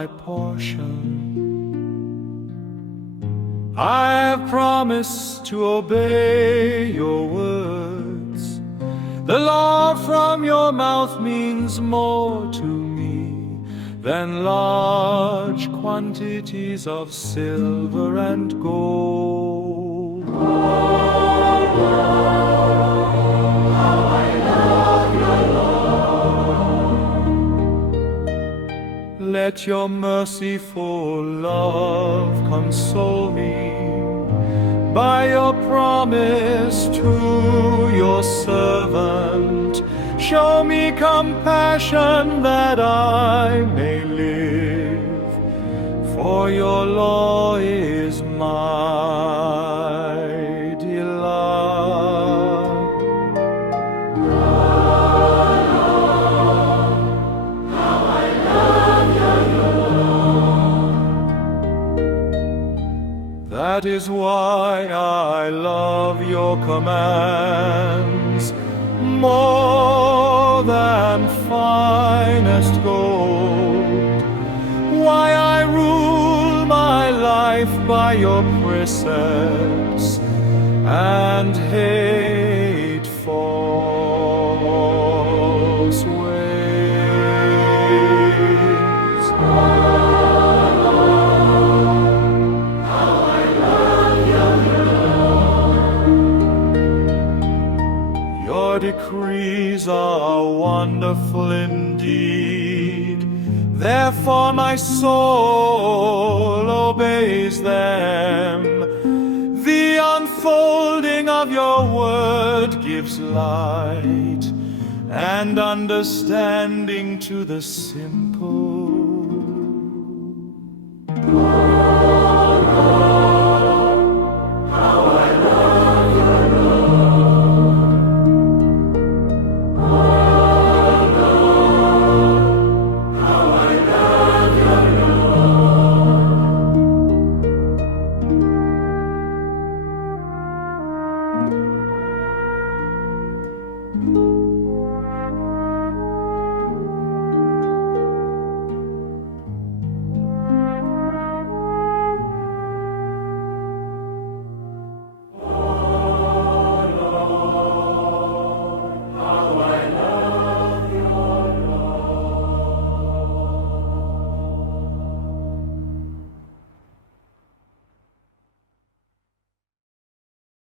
my portion. I have promised to obey your words. The law from your mouth means more to me than large quantities of silver and gold. Let your merciful love console me by your promise to your servant. Show me compassion that I may live, for your law is my delight. That is why I love your commands more than finest gold. Why I rule my life by your precepts and hate false ways. Your decrees are wonderful indeed, therefore my soul obeys them. The unfolding of your word gives light and understanding to the simple.